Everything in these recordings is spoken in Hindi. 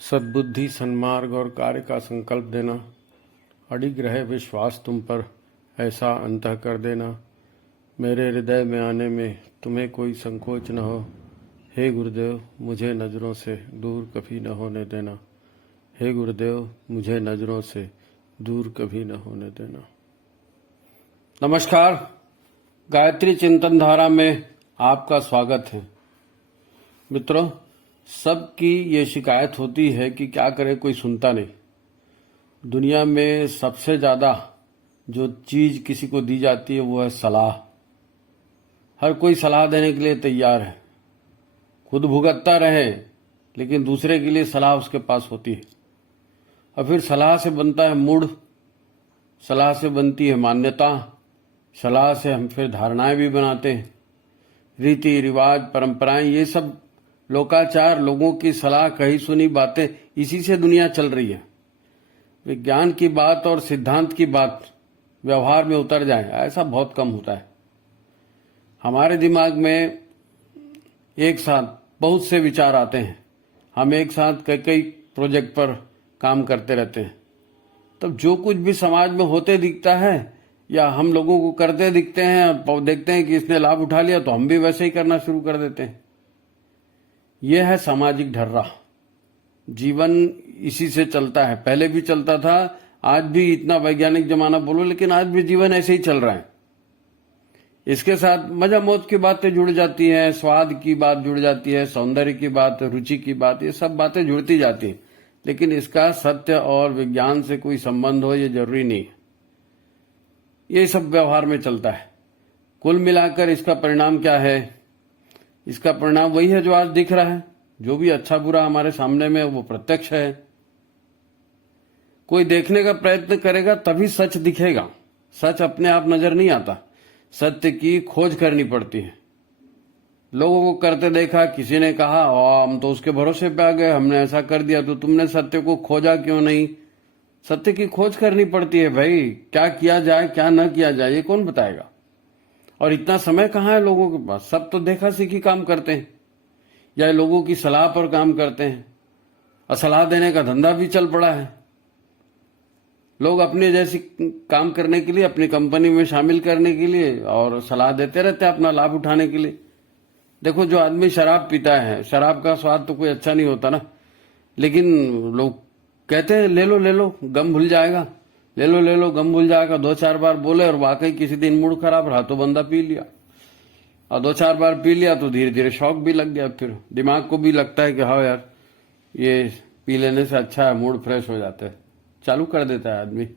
सद्बुद्धि, सन्मार्ग और कार्य का संकल्प देना, अडिग रहे विश्वास तुम पर, ऐसा अंतः कर देना। मेरे हृदय में आने में तुम्हें कोई संकोच न हो। हे गुरुदेव, मुझे नज़रों से दूर कभी न होने देना। हे गुरुदेव, मुझे नज़रों से दूर कभी न होने देना। नमस्कार, गायत्री चिंतन धारा में आपका स्वागत है। मित्रों, सबकी ये शिकायत होती है कि क्या करे, कोई सुनता नहीं। दुनिया में सबसे ज्यादा जो चीज किसी को दी जाती है वो है सलाह। हर कोई सलाह देने के लिए तैयार है, खुद भुगतता रहे लेकिन दूसरे के लिए सलाह उसके पास होती है। और फिर सलाह से बनता है मूड, सलाह से बनती है मान्यता, सलाह से हम फिर धारणाएं भी बनाते हैं। रीति रिवाज, परंपराएं, ये सब लोकाचार, लोगों की सलाह, कही सुनी बातें, इसी से दुनिया चल रही है। विज्ञान की बात और सिद्धांत की बात व्यवहार में उतर जाए, ऐसा बहुत कम होता है। हमारे दिमाग में एक साथ बहुत से विचार आते हैं, हम एक साथ कई कई प्रोजेक्ट पर काम करते रहते हैं। तब जो कुछ भी समाज में होते दिखता है या हम लोगों को करते दिखते हैं, देखते हैं कि इसने लाभ उठा लिया तो हम भी वैसे ही करना शुरू कर देते हैं। यह है सामाजिक ढर्रा। जीवन इसी से चलता है, पहले भी चलता था, आज भी इतना वैज्ञानिक जमाना बोलो लेकिन आज भी जीवन ऐसे ही चल रहा है। इसके साथ मजा मौज की बातें जुड़ जाती हैं, स्वाद की बात जुड़ जाती है, सौंदर्य की बात, रुचि की बात, ये सब बातें जुड़ती जाती हैं। लेकिन इसका सत्य और विज्ञान से कोई संबंध हो ये जरूरी नहीं है। ये सब व्यवहार में चलता है। कुल मिलाकर इसका परिणाम क्या है? इसका परिणाम वही है जो आज दिख रहा है। जो भी अच्छा बुरा हमारे सामने में वो प्रत्यक्ष है। कोई देखने का प्रयत्न करेगा तभी सच दिखेगा। सच अपने आप नजर नहीं आता, सत्य की खोज करनी पड़ती है। लोगों को करते देखा, किसी ने कहा हम तो उसके भरोसे पे आ गए, हमने ऐसा कर दिया, तो तुमने सत्य को खोजा क्यों नहीं? सत्य की खोज करनी पड़ती है भाई। क्या किया जाए, क्या न किया जाए, ये कौन बताएगा? और इतना समय कहाँ है लोगों के पास? सब तो देखा सीखी काम करते हैं या लोगों की सलाह पर काम करते हैं। और सलाह देने का धंधा भी चल पड़ा है। लोग अपने जैसी काम करने के लिए, अपनी कंपनी में शामिल करने के लिए और सलाह देते रहते हैं अपना लाभ उठाने के लिए। देखो, जो आदमी शराब पीता है, शराब का स्वाद तो कोई अच्छा नहीं होता ना, लेकिन लोग कहते हैं ले लो गम भूल जाएगा, ले लो गम भूल जाएगा। 2-4 बार बोले और वाकई किसी दिन मूड खराब रहा तो बंदा पी लिया। और 2-4 बार पी लिया तो धीरे धीरे शौक भी लग गया। फिर दिमाग को भी लगता है कि हाँ यार, ये पी लेने से अच्छा है, मूड फ्रेश हो जाता है, चालू कर देता है आदमी।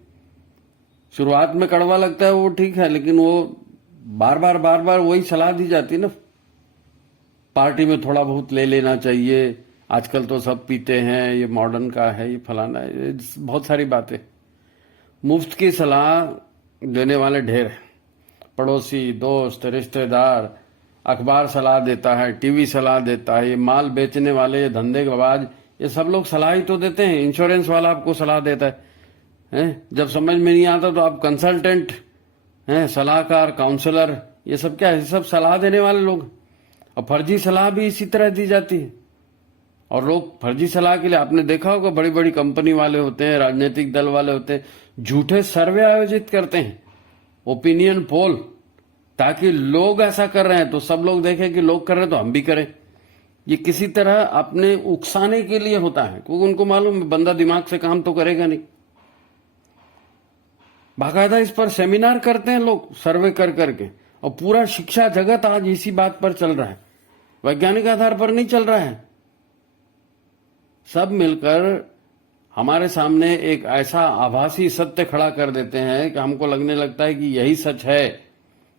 शुरुआत में कड़वा लगता है वो ठीक है, लेकिन वो बार बार वही सलाह दी जाती है ना, पार्टी में थोड़ा बहुत ले लेना चाहिए, आजकल तो सब पीते हैं, ये मॉडर्न का है, ये फलाना है, ये बहुत सारी बातें। मुफ्त की सलाह देने वाले ढेर हैं। पड़ोसी, दोस्त, रिश्तेदार, अखबार सलाह देता है, टीवी सलाह देता है, ये माल बेचने वाले, ये धंधेबाज, ये सब लोग सलाह ही तो देते हैं। इंश्योरेंस वाला आपको सलाह देता है। जब समझ में नहीं आता तो आप कंसल्टेंट हैं, सलाहकार, काउंसलर, ये सब क्या है? ये सब सलाह देने वाले लोग। और फर्जी सलाह भी इसी तरह दी जाती है। और लोग फर्जी सलाह के लिए, आपने देखा होगा, बड़ी बड़ी कंपनी वाले होते हैं, राजनीतिक दल वाले होते हैं, झूठे सर्वे आयोजित करते हैं, ओपिनियन पोल, ताकि लोग ऐसा कर रहे हैं तो सब लोग देखें कि लोग कर रहे हैं तो हम भी करें। ये किसी तरह अपने उकसाने के लिए होता है, क्योंकि उनको मालूम है बंदा दिमाग से काम तो करेगा नहीं। बाकायदा इस पर सेमिनार करते हैं लोग, सर्वे कर करके। और पूरा शिक्षा जगत आज इसी बात पर चल रहा है, वैज्ञानिक आधार पर नहीं चल रहा है। सब मिलकर हमारे सामने एक ऐसा आभासी सत्य खड़ा कर देते हैं कि हमको लगने लगता है कि यही सच है,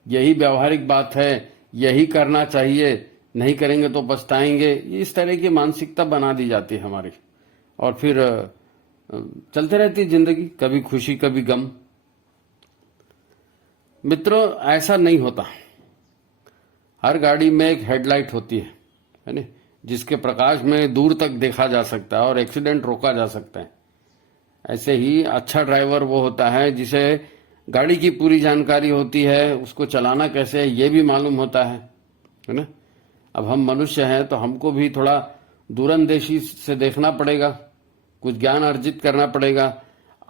यही व्यवहारिक बात है, यही करना चाहिए, नहीं करेंगे तो पछताएंगे। इस तरह की मानसिकता बना दी जाती है हमारी, और फिर चलते रहती है जिंदगी, कभी खुशी कभी गम। मित्रों, ऐसा नहीं होता। हर गाड़ी में एक हेडलाइट होती है ना, जिसके प्रकाश में दूर तक देखा जा सकता है और एक्सीडेंट रोका जा सकता है। ऐसे ही अच्छा ड्राइवर वो होता है जिसे गाड़ी की पूरी जानकारी होती है, उसको चलाना कैसे है ये भी मालूम होता है ना। अब हम मनुष्य हैं तो हमको भी थोड़ा दूरंदेशी से देखना पड़ेगा। कुछ ज्ञान अर्जित करना पड़ेगा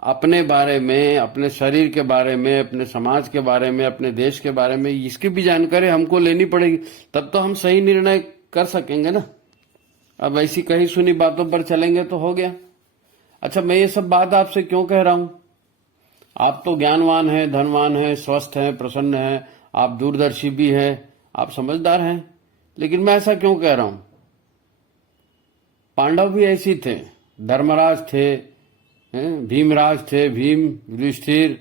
अपने बारे में, अपने शरीर के बारे में, अपने समाज के बारे में, अपने देश के बारे में। इसकी भी जानकारी हमको लेनी पड़ेगी, तब तो हम सही निर्णय कर सकेंगे ना। अब ऐसी कही सुनी बातों पर चलेंगे तो हो गया। अच्छा, मैं ये सब बात आपसे क्यों कह रहा हूं? आप तो ज्ञानवान हैं, धनवान हैं, स्वस्थ हैं, प्रसन्न हैं, आप दूरदर्शी भी हैं, आप समझदार हैं, लेकिन मैं ऐसा क्यों कह रहा हूं? पांडव भी ऐसे थे, धर्मराज थे, भीमराज थे, भीम, युधिष्ठिर,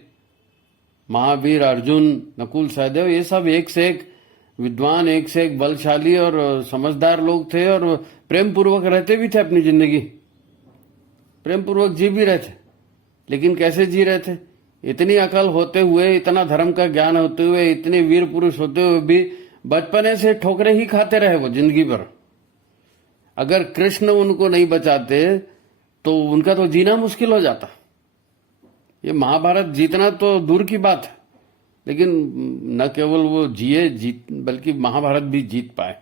महावीर, अर्जुन, नकुल, सहदेव, ये सब एक से एक विद्वान, एक से एक बलशाली और समझदार लोग थे, और प्रेम पूर्वक रहते भी थे अपनी जिंदगी, प्रेम पूर्वक जी भी रहे थे। लेकिन कैसे जी रहे थे? इतनी अकल होते हुए, इतना धर्म का ज्ञान होते हुए, इतने वीर पुरुष होते हुए भी बचपने से ठोकरे ही खाते रहे वो जिंदगी भर। अगर कृष्ण उनको नहीं बचाते तो उनका तो जीना मुश्किल हो जाता। ये महाभारत जीतना तो दूर की बात है, लेकिन न केवल वो जीत बल्कि महाभारत भी जीत पाए।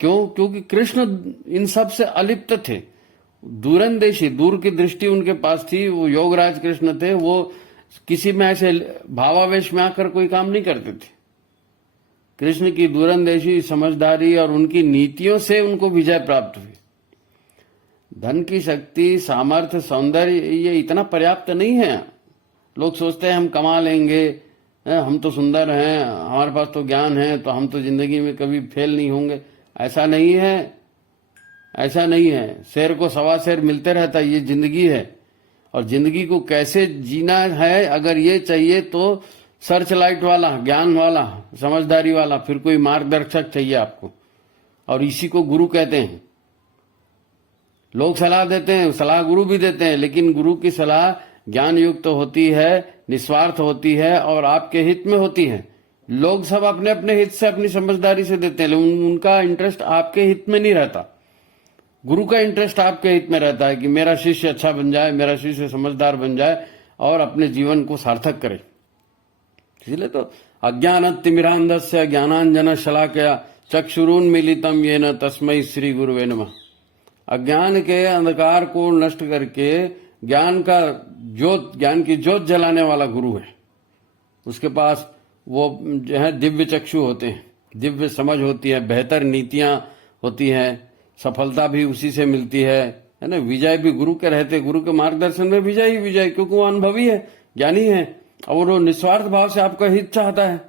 क्यों? क्योंकि कृष्ण इन सब से अलिप्त थे, दूरंदेशी, दूर की दृष्टि उनके पास थी। वो योगराज कृष्ण थे, वो किसी में ऐसे भावावेश में आकर कोई काम नहीं करते थे। कृष्ण की दूरंदेशी समझदारी और उनकी नीतियों से उनको विजय प्राप्त हुई। धन की शक्ति, सामर्थ्य, सौंदर्य ये इतना पर्याप्त नहीं है। लोग सोचते हैं हम कमा लेंगे, हम तो सुंदर हैं, हमारे पास तो ज्ञान है, तो हम तो जिंदगी में कभी फेल नहीं होंगे। ऐसा नहीं है, ऐसा नहीं है। शेर को सवा शेर मिलते रहता है, ये जिंदगी है। और जिंदगी को कैसे जीना है, अगर ये चाहिए तो सर्च लाइट वाला, ज्ञान वाला, समझदारी वाला, फिर कोई मार्गदर्शक चाहिए आपको, और इसी को गुरु कहते हैं। लोग सलाह देते हैं, सलाह गुरु भी देते हैं, लेकिन गुरु की सलाह ज्ञान युक्त होती है, निस्वार्थ होती है और आपके हित में होती है। लोग सब अपने अपने हित से, अपनी समझदारी से देते हैं, लेकिन उनका इंटरेस्ट आपके हित में नहीं रहता। गुरु का इंटरेस्ट आपके हित में रहता है कि मेरा शिष्य अच्छा बन जाए, मेरा शिष्य समझदार बन जाए और अपने जीवन को सार्थक करे। इसलिए तो अज्ञानतिमिरान्धस्य ज्ञानांजन शलाकया चक्षुरुन्मीलितं येन तस्मै श्री गुरुवे नमः। अज्ञान के अंधकार को नष्ट करके ज्ञान की ज्योत जलाने वाला गुरु है। उसके पास वो जो है दिव्य चक्षु होते हैं, दिव्य समझ होती है, बेहतर नीतियां होती हैं, सफलता भी उसी से मिलती है ना। विजय भी गुरु के रहते, गुरु के मार्गदर्शन में विजय ही विजय, क्योंकि वो अनुभवी है, ज्ञानी है, और वो निस्वार्थ भाव से आपका हित चाहता है।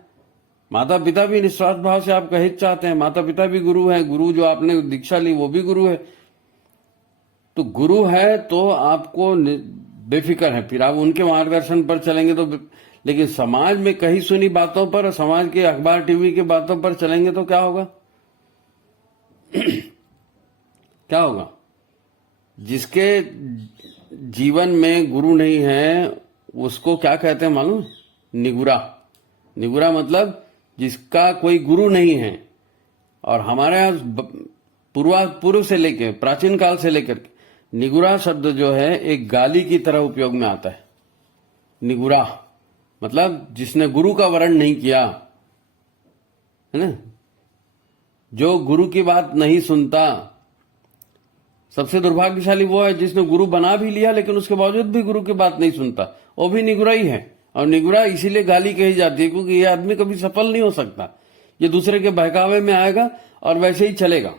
माता पिता भी निस्वार्थ भाव से आपका हित चाहते हैं, माता पिता भी गुरु है, गुरु जो आपने दीक्षा ली वो भी गुरु है। तो गुरु है तो आपको बेफिक्र है, फिर आप उनके मार्गदर्शन पर चलेंगे तो। लेकिन समाज में कही सुनी बातों पर, समाज के अखबार टीवी की बातों पर चलेंगे तो क्या होगा? क्या होगा? जिसके जीवन में गुरु नहीं है उसको क्या कहते हैं मालूम? निगुरा। निगुरा मतलब जिसका कोई गुरु नहीं है। और हमारे यहाँ पूर्व से लेकर, प्राचीन काल से लेकर निगुरा शब्द जो है एक गाली की तरह उपयोग में आता है। निगुरा मतलब जिसने गुरु का वर्ण नहीं किया, है ना, जो गुरु की बात नहीं सुनता। सबसे दुर्भाग्यशाली वो है जिसने गुरु बना भी लिया लेकिन उसके बावजूद भी गुरु की बात नहीं सुनता, वो भी निगुरा ही है। और निगुरा इसीलिए गाली कही जाती है क्योंकि ये आदमी कभी सफल नहीं हो सकता, ये दूसरे के बहकावे में आएगा और वैसे ही चलेगा।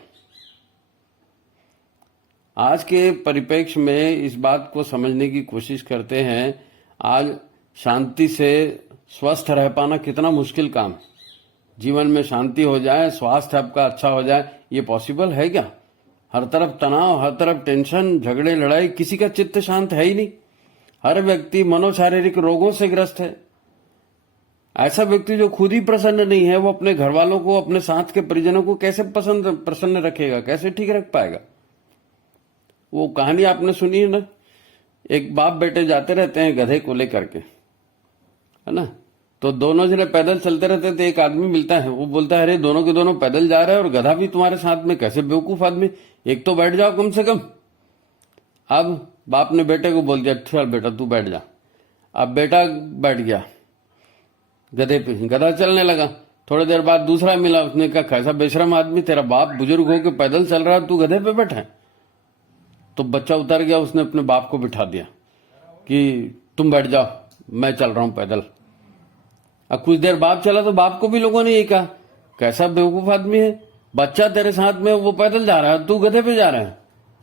आज के परिप्रेक्ष्य में इस बात को समझने की कोशिश करते हैं। आज शांति से स्वस्थ रह पाना कितना मुश्किल काम है। जीवन में शांति हो जाए, स्वास्थ्य आपका अच्छा हो जाए, ये पॉसिबल है क्या? हर तरफ तनाव, हर तरफ टेंशन, झगड़े, लड़ाई, किसी का चित्त शांत है ही नहीं। हर व्यक्ति मनोशारीरिक रोगों से ग्रस्त है। ऐसा व्यक्ति जो खुद ही प्रसन्न नहीं है, वो अपने घर वालों को, अपने साथ के परिजनों को कैसे प्रसन्न रखेगा, कैसे ठीक रख पाएगा? वो कहानी आपने सुनी है ना, एक बाप बेटे जाते रहते हैं गधे को लेकर के, है ना। तो दोनों जने पैदल चलते रहते थे, एक आदमी मिलता है, वो बोलता है अरे दोनों के दोनों पैदल जा रहे हैं और गधा भी तुम्हारे साथ में, कैसे बेवकूफ आदमी, एक तो बैठ जाओ कम से कम। अब बाप ने बेटे को बोल दिया चल बेटा तू बैठ जा। अब बेटा बैठ गया गधे पे, गधा चलने लगा। थोड़ी देर बाद दूसरा मिला, उसने कहा कैसा बेशरम आदमी, तेरा बाप बुजुर्ग हो के पैदल चल रहा है, तू गधे पे बैठा है। तो बच्चा उतर गया, उसने अपने बाप को बिठा दिया कि तुम बैठ जाओ, मैं चल रहा हूं पैदल। अब कुछ देर बाप चला तो बाप को भी लोगों ने यही कहा, कैसा बेवकूफ आदमी है, बच्चा तेरे साथ में वो पैदल जा रहा है, तू गधे पे जा रहा है।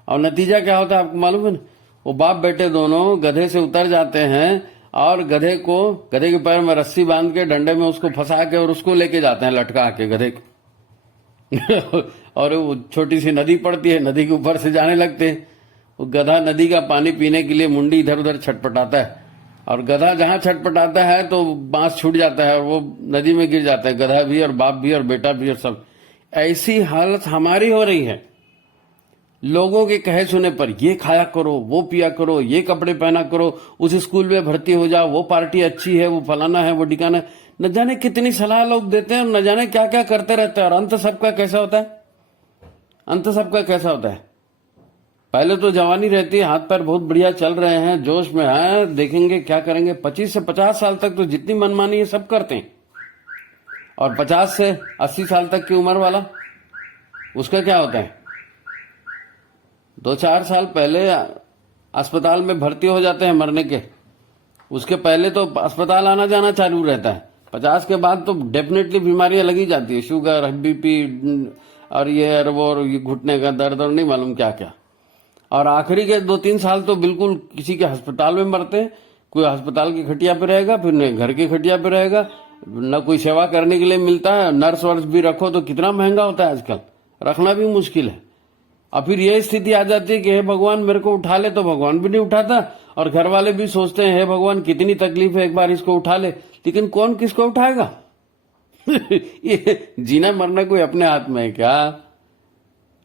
और नतीजा क्या होता है आपको मालूम है ना? वो बाप बेटे दोनों गधे से उतर जाते हैं और गधे के पैर में रस्सी बांध के डंडे में उसको फंसा के और उसको लेके जाते हैं लटका के गधे को। और वो छोटी सी नदी पड़ती है, नदी के ऊपर से जाने लगते हैं। वो गधा नदी का पानी पीने के लिए मुंडी इधर उधर छटपटाता है, और गधा जहां छटपटाता है तो बांस छूट जाता है और वो नदी में गिर जाता है, गधा भी और बाप भी और बेटा भी और सब। ऐसी हालत हमारी हो रही है। लोगों के कहे सुने पर ये खाया करो, वो पिया करो, ये कपड़े पहना करो, उस स्कूल में भर्ती हो जाओ, वो पार्टी अच्छी है, वो फलाना है, वो ठिकाना है। न जाने कितनी सलाह लोग देते हैं और न जाने क्या क्या करते रहते हैं। और अंत सबका कैसा होता है? अंत सबका कैसा होता है? पहले तो जवानी रहती है, हाथ पैर बहुत बढ़िया चल रहे हैं, जोश में है, देखेंगे क्या करेंगे। 25 से 50 साल तक तो जितनी मनमानी है सब करते हैं। और 50 से 80 साल तक की उम्र वाला, उसका क्या होता है? 2-4 साल पहले अस्पताल में भर्ती हो जाते हैं मरने के, उसके पहले तो अस्पताल आना जाना चालू रहता है। 50 के बाद तो डेफिनेटली बीमारियां लगी जाती है, शुगर, बीपी और ये और वो, और ये घुटने का दर्द और नहीं मालूम क्या क्या। और आखिरी के 2-3 साल तो बिल्कुल किसी के अस्पताल में मरते हैं। कोई अस्पताल की खटिया पे रहेगा, फिर घर की खटिया पे रहेगा, न कोई सेवा करने के लिए मिलता है। नर्स वर्स भी रखो तो कितना महंगा होता है आजकल, रखना भी मुश्किल है। और फिर यह स्थिति आ जाती है कि हे भगवान मेरे को उठा ले, तो भगवान भी नहीं उठाता। और घर वाले भी सोचते हैं हे भगवान कितनी तकलीफ है, एक बार इसको उठा ले, लेकिन कौन किसको उठाएगा? ये जीना मरना कोई अपने हाथ में है क्या?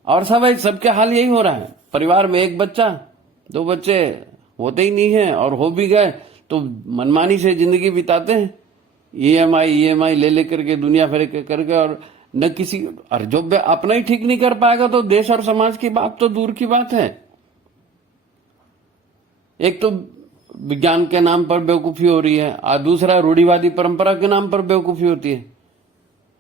और सबके हाल यही हो रहा है। परिवार में एक बच्चा, 2 बच्चे होते ही नहीं है, और हो भी गए तो मनमानी से जिंदगी बिताते हैं, ईएमआई ले लेकर के, दुनिया भर करके। और न किसी, और जो अपना ही ठीक नहीं कर पाएगा तो देश और समाज की बात तो दूर की बात है। एक तो विज्ञान के नाम पर बेवकूफी हो रही है, और दूसरा रूढ़िवादी परंपरा के नाम पर बेवकूफी होती है।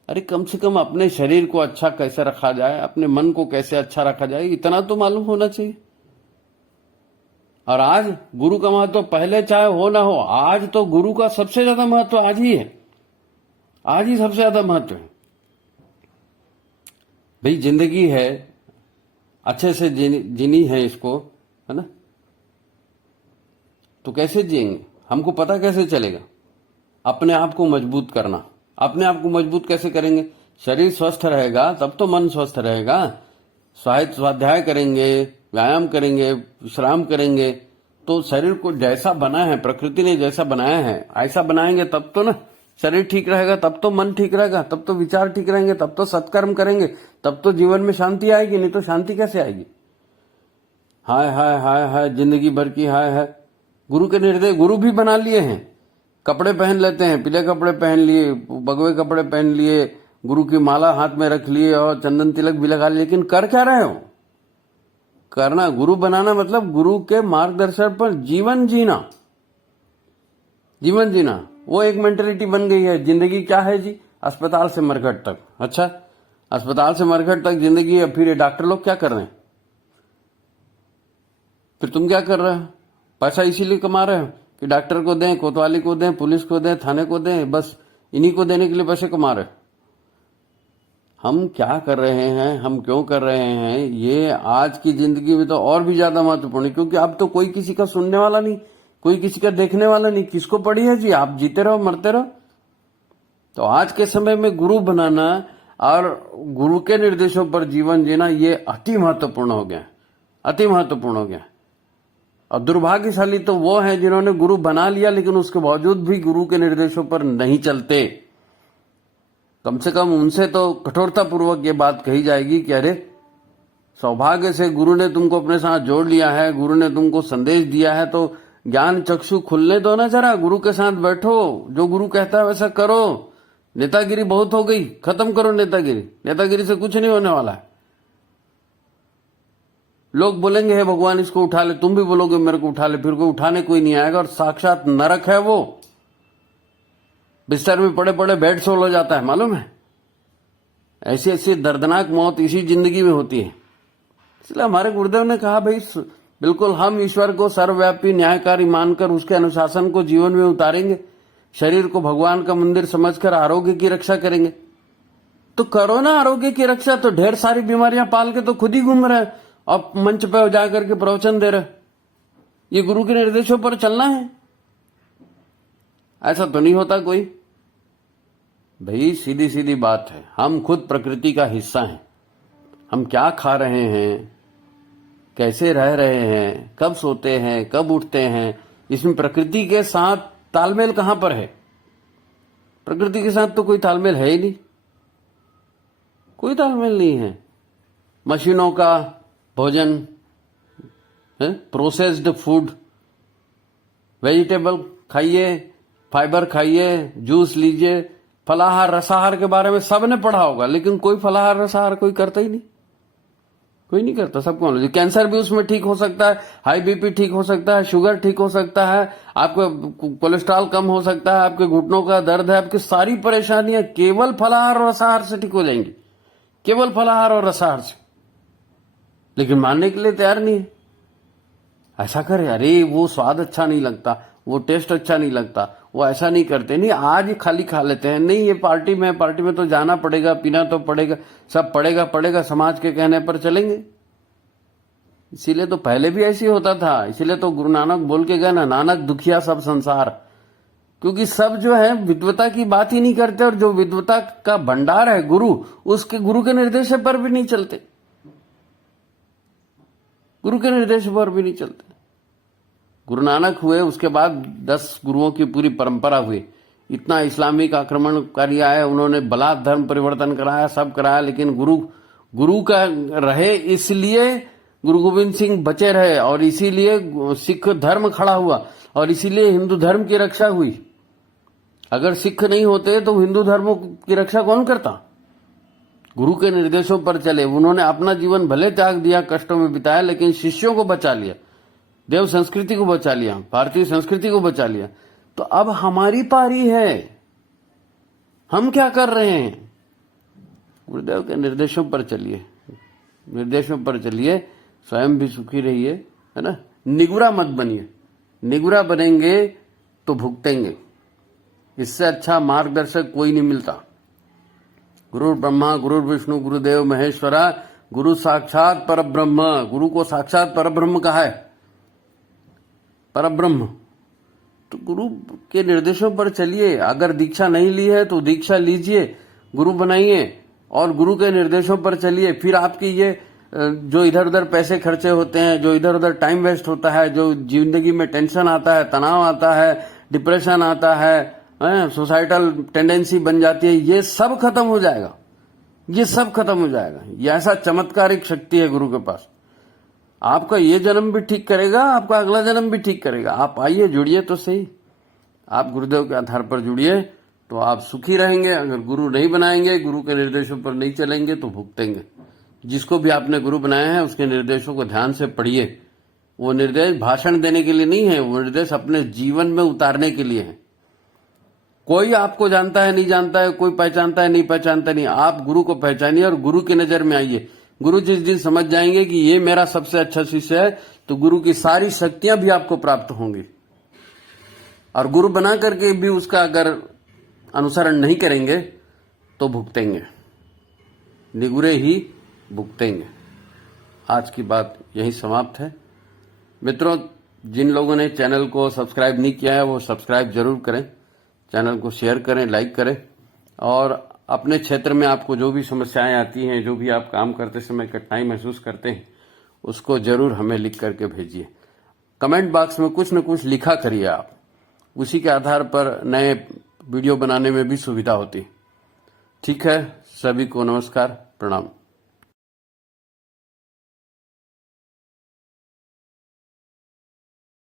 अरे कम से कम अपने शरीर को अच्छा कैसे रखा जाए, अपने मन को कैसे अच्छा रखा जाए, इतना तो मालूम होना चाहिए। और आज गुरु का महत्व, पहले चाहे हो ना हो, आज तो गुरु का सबसे ज्यादा महत्व आज ही है। आज ही सबसे ज्यादा महत्व है। भाई जिंदगी है, अच्छे से जीनी है इसको, है ना? तो कैसे जिएंगे? हमको पता कैसे चलेगा? अपने आप को मजबूत करना। अपने आप को मजबूत कैसे करेंगे? शरीर स्वस्थ रहेगा तब तो मन स्वस्थ रहेगा। स्वाध्याय करेंगे, व्यायाम करेंगे, विश्राम करेंगे, तो शरीर को जैसा बना है, प्रकृति ने जैसा बनाया है ऐसा बनाएंगे तब तो ना शरीर ठीक रहेगा, तब तो मन ठीक रहेगा, तब तो विचार ठीक रहेंगे, तब तो सत्कर्म करेंगे, तब तो जीवन में शांति आएगी। नहीं तो शांति कैसे आएगी? हाय हाय हाय हाय, जिंदगी भर की हाय है। गुरु के निर्देश गुरु भी बना लिए हैं। कपड़े पहन लेते हैं, पीले कपड़े पहन लिए, भगवे कपड़े पहन लिए, गुरु की माला हाथ में रख लिए और चंदन तिलक भी लगा लिए, लेकिन कर क्या रहे हो? करना, गुरु बनाना मतलब गुरु के मार्गदर्शन पर जीवन जीना। जीवन जीना वो एक मेंटेलिटी बन गई है। जिंदगी क्या है जी? अस्पताल से मरघट तक। अच्छा, अस्पताल से मरघट तक जिंदगी है, फिर ये डॉक्टर लोग क्या कर रहे हैं? फिर तुम क्या कर रहे हो? पैसा इसीलिए कमा रहे हो कि डॉक्टर को दें, कोतवाली को दें, पुलिस को दें, थाने को दें, बस इन्हीं को देने के लिए पैसे कमा रहे हो। हम क्या कर रहे हैं, हम क्यों कर रहे हैं, ये आज की जिंदगी में तो और भी ज्यादा महत्वपूर्ण है। क्योंकि अब तो कोई किसी का सुनने वाला नहीं, कोई किसी का देखने वाला नहीं। किसको पड़ी है जी? आप जीते रहो, मरते रहो। तो आज के समय में गुरु बनाना और गुरु के निर्देशों पर जीवन जीना, ये अति महत्वपूर्ण हो गया, अति महत्वपूर्ण हो गया। और दुर्भाग्यशाली तो वो है जिन्होंने गुरु बना लिया लेकिन उसके बावजूद भी गुरु के निर्देशों पर नहीं चलते। कम से कम उनसे तो कठोरता पूर्वक ये बात कही जाएगी कि अरे सौभाग्य से गुरु ने तुमको अपने साथ जोड़ लिया है, गुरु ने तुमको संदेश दिया है, तो ज्ञान चक्षु खुलने दो ना जरा, गुरु के साथ बैठो, जो गुरु कहता है वैसा करो। नेतागिरी बहुत हो गई, खत्म करो नेतागिरी। नेतागिरी से कुछ नहीं होने वाला है। लोग बोलेंगे हे भगवान इसको उठा ले, तुम भी बोलोगे मेरे को उठा ले, फिर कोई उठाने कोई नहीं आएगा। और साक्षात नरक है वो। बिस्तर में पड़े पड़े बेड सोल हो जाता है, मालूम है? ऐसी ऐसी दर्दनाक मौत इसी जिंदगी में होती है। इसलिए हमारे गुरुदेव ने कहा भाई बिल्कुल हम ईश्वर को सर्वव्यापी न्यायकारी मानकर उसके अनुशासन को जीवन में उतारेंगे, शरीर को भगवान का मंदिर समझकर आरोग्य की रक्षा करेंगे। तो करो ना आरोग्य की रक्षा, तो ढेर सारी बीमारियां पाल के तो खुद ही घूम रहे हैं और मंच पे जाकर के प्रवचन दे रहे। ये गुरु के निर्देशों पर चलना है? ऐसा तो नहीं होता कोई। भाई सीधी सीधी बात है, हम खुद प्रकृति का हिस्सा हैं। हम क्या खा रहे हैं, कैसे रह रहे हैं, कब सोते हैं, कब उठते हैं, इसमें प्रकृति के साथ तालमेल कहां पर है? प्रकृति के साथ तो कोई तालमेल है ही नहीं, कोई तालमेल नहीं है। मशीनों का भोजन, प्रोसेस्ड फूड, वेजिटेबल खाइए, फाइबर खाइए, जूस लीजिए, फलाहार रसाहार के बारे में सबने पढ़ा होगा, लेकिन कोई फलाहार रसाहार कोई करता ही नहीं, कोई नहीं करता। सबको नॉलेज, कैंसर भी उसमें ठीक हो सकता है, हाई बीपी ठीक हो सकता है, शुगर ठीक हो सकता है, आपको कोलेस्ट्रॉल कम हो सकता है, आपके घुटनों का दर्द है, आपकी सारी परेशानियां केवल फलाहार और रसाहार से ठीक हो जाएंगी, केवल फलाहार और रसाहार से। लेकिन मानने के लिए तैयार नहीं है। ऐसा करे, अरे वो स्वाद अच्छा नहीं लगता, वो टेस्ट अच्छा नहीं लगता, वो ऐसा नहीं करते, नहीं आज खाली खा लेते हैं, नहीं ये पार्टी में तो जाना पड़ेगा, पीना तो पड़ेगा, सब पड़ेगा, समाज के कहने पर चलेंगे। इसीलिए तो पहले भी ऐसे होता था, इसीलिए तो गुरु नानक बोल के गए ना, नानक दुखिया सब संसार, क्योंकि सब जो है विद्वता की बात ही नहीं करते, और जो विद्वता का भंडार है गुरु, उसके गुरु के निर्देश पर भी नहीं चलते, गुरु के निर्देश पर भी नहीं चलते। गुरु नानक हुए, उसके बाद 10 गुरुओं की पूरी परंपरा हुई, इतना इस्लामिक आक्रमणकारी आया, उन्होंने बलात् धर्म परिवर्तन कराया, सब कराया, लेकिन गुरु का रहे, इसलिए गुरु गोविंद सिंह बचे रहे, और इसीलिए सिख धर्म खड़ा हुआ, और इसीलिए हिंदू धर्म की रक्षा हुई। अगर सिख नहीं होते तो हिंदू धर्म की रक्षा कौन करता? गुरु के निर्देशों पर चले, उन्होंने अपना जीवन भले त्याग दिया, कष्टों में बिताया, लेकिन शिष्यों को बचा लिया, देव संस्कृति को बचा लिया, भारतीय संस्कृति को बचा लिया। तो अब हमारी पारी है, हम क्या कर रहे हैं? गुरुदेव के निर्देशों पर चलिए, निर्देशों पर चलिए, स्वयं भी सुखी रहिए, है ना। निगुरा मत बनिए, निगुरा बनेंगे तो भुगतेंगे। इससे अच्छा मार्गदर्शक कोई नहीं मिलता। गुरु ब्रह्मा गुरु विष्णु गुरुदेव महेश्वरा, गुरु साक्षात परब्रह्म, गुरु को साक्षात परब्रह्म कहा है, परब्रह्म। तो गुरु के निर्देशों पर चलिए। अगर दीक्षा नहीं ली है तो दीक्षा लीजिए, गुरु बनाइए और गुरु के निर्देशों पर चलिए। फिर आपकी ये जो इधर उधर पैसे खर्चे होते हैं, जो इधर उधर टाइम वेस्ट होता है, जो जिंदगी में टेंशन आता है, तनाव आता है, डिप्रेशन आता है, सोसाइटल टेंडेंसी बन जाती है, ये सब खत्म हो जाएगा, ये सब खत्म हो जाएगा। ये ऐसा चमत्कारिक शक्ति है गुरु के पास। आपका ये जन्म भी ठीक करेगा, आपका अगला जन्म भी ठीक करेगा। आप आइए, जुड़िए तो सही, आप गुरुदेव के आधार पर जुड़िए तो आप सुखी रहेंगे। अगर गुरु नहीं बनाएंगे, गुरु के निर्देशों पर नहीं चलेंगे तो भुगतेंगे। जिसको भी आपने गुरु बनाया है उसके निर्देशों को ध्यान से पढ़िए। वो निर्देश भाषण देने के लिए नहीं है, वो निर्देश अपने जीवन में उतारने के लिए है। कोई आपको जानता है नहीं जानता है, कोई पहचानता है नहीं पहचानता नहीं, आप गुरु को पहचानिए और गुरु की नजर में आइए। गुरु जिस दिन समझ जाएंगे कि ये मेरा सबसे अच्छा शिष्य है, तो गुरु की सारी शक्तियां भी आपको प्राप्त होंगी। और गुरु बना करके भी उसका अगर अनुसरण नहीं करेंगे तो भुगतेंगे, निगुरे ही भुगतेंगे। आज की बात यही समाप्त है। मित्रों, जिन लोगों ने चैनल को सब्सक्राइब नहीं किया है वो सब्सक्राइब जरूर करें, चैनल को शेयर करें, लाइक करें, और अपने क्षेत्र में आपको जो भी समस्याएं आती हैं, जो भी आप काम करते समय कठिनाई महसूस करते हैं, उसको जरूर हमें लिख करके भेजिए। कमेंट बॉक्स में कुछ न कुछ लिखा करिए आप, उसी के आधार पर नए वीडियो बनाने में भी सुविधा होती। ठीक है, सभी को नमस्कार, प्रणाम।